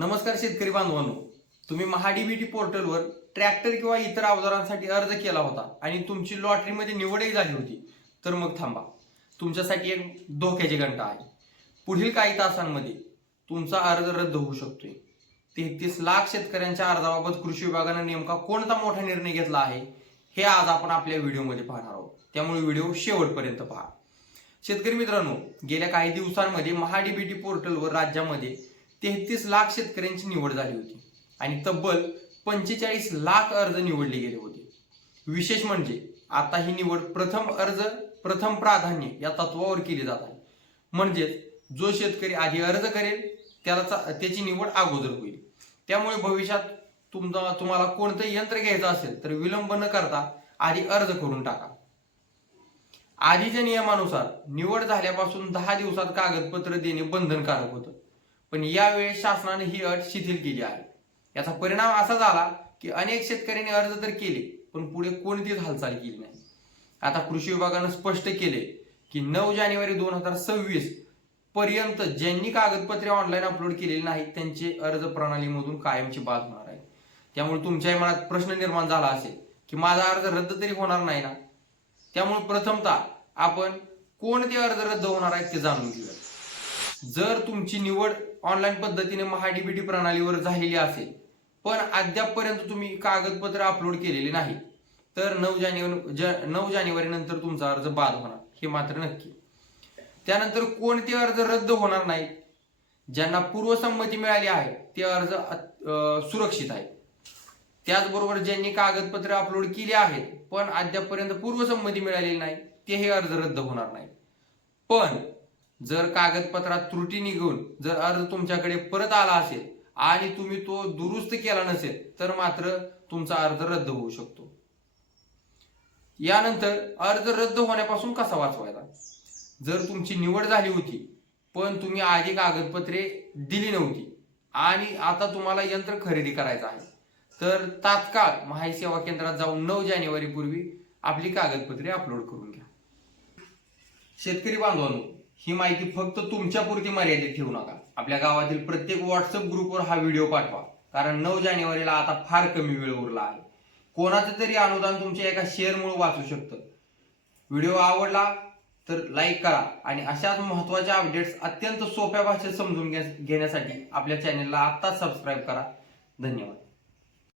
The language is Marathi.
नमस्कार शेतकरी बांधवांनो, तुम्ही महाडीबीटी पोर्टलवर ट्रॅक्टर किंवा इतर अवजारांसाठी अर्ज केला होता आणि तुमची लॉटरीमध्ये निवडही झाली होती, तर मग थांबा. तुमच्यासाठी एक धोक्याची घंटा आहे. पुढील काही तासांमध्ये तुमचा अर्ज रद्द होऊ शकतोय. 33 लाख शेतकऱ्यांच्या अर्जाबाबत कृषी विभागाने नेमका कोणता मोठा निर्णय घेतला आहे हे आज आपण आपल्या व्हिडिओमध्ये पाहणार आहोत. त्यामुळे व्हिडिओ शेवटपर्यंत पहा. शेतकरी मित्रांनो, गेल्या काही दिवसांमध्ये महाडीबीटी पोर्टलवर राज्यामध्ये 33 लाख शेतकऱ्यांची निवड झाली होती आणि तब्बल 45 लाख अर्ज निवडले गेले होते. विशेष म्हणजे आता ही निवड प्रथम प्राधान्य या तत्वावर केली जात आहे. म्हणजेच जो शेतकरी आधी अर्ज करेल त्याची निवड अगोदर होईल. त्यामुळे भविष्यात तुम्हाला कोणतं यंत्र घ्यायचं असेल तर विलंब न करता आधी अर्ज करून टाका. आधीच्या नियमानुसार निवड झाल्यापासून 10 दिवसात कागदपत्र देणे बंधनकारक होतं, पण यावेळी शासनाने ही अट शिथिल केली आहे. याचा परिणाम असा झाला की अनेक शेतकऱ्यांनी अर्ज तर केले पण पुढे कोणतीच हालचाल केली नाही. आता कृषी विभागाने स्पष्ट केले की 9 जानेवारी 2026 पर्यंत ज्यांनी कागदपत्रे ऑनलाईन अपलोड केलेली नाहीत त्यांचे अर्ज प्रणालीमधून कायमची बाद होणार आहे. त्यामुळे तुमच्या मनात प्रश्न निर्माण झाला असेल की माझा अर्ज रद्द तरी होणार नाही ना. त्यामुळे प्रथमतः आपण कोणते अर्ज रद्द होणार आहेत ते जाणून घेऊया. जर तुमची निवड ऑनलाईन पद्धतीने महाडीबीटी प्रणालीवर झालेली असेल पण अद्यापपर्यंत तुम्ही कागदपत्र अपलोड केलेले नाही तर 9 जानेवारी नंतर तुमचा अर्ज बाद होणार हे मात्र नक्की. त्यानंतर कोणते अर्ज रद्द होणार नाहीत? ज्यांना पूर्वसंमती मिळाली आहे ते अर्ज सुरक्षित आहेत. त्याचबरोबर ज्यांनी कागदपत्र अपलोड केली आहेत पण अद्यापपर्यंत पूर्वसंमती मिळालेली नाही ते हे अर्ज रद्द होणार नाहीत. पण जर कागदपत्रात त्रुटी निघून जर अर्ज तुमच्याकडे परत आला असेल आणि तुम्ही तो दुरुस्त केला नसेल तर मात्र तुमचा अर्ज रद्द होऊ शकतो. यानंतर अर्ज रद्द होण्यापासून कसा वाचवायचा? जर तुमची निवड झाली होती पण तुम्ही आधी कागदपत्रे दिली नव्हती आणि आता तुम्हाला यंत्र खरेदी करायचं आहे तर तात्काळ महाई सेवा केंद्रात जाऊन 9 जानेवारी पूर्वी आपली कागदपत्रे अपलोड करून घ्या. शेतकरी बांधवांनो, ही माहिती फक्त तुमच्यापुरती मर्यादित ठेवू नका. आपल्या गावातील प्रत्येक व्हॉट्सअप ग्रुपवर हा व्हिडिओ पाठवा, कारण 9 जानेवारीला आता फार कमी वेळ उरला आहे. कोणाचं तरी अनुदान तुमच्या एका शेअरमुळे वाचू शकतं. व्हिडिओ आवडला तर लाईक करा आणि अशाच महत्त्वाच्या अपडेट्स अत्यंत सोप्या भाषेत समजून घेण्यासाठी आपल्या चॅनेलला आत्ताच सबस्क्राईब करा. धन्यवाद.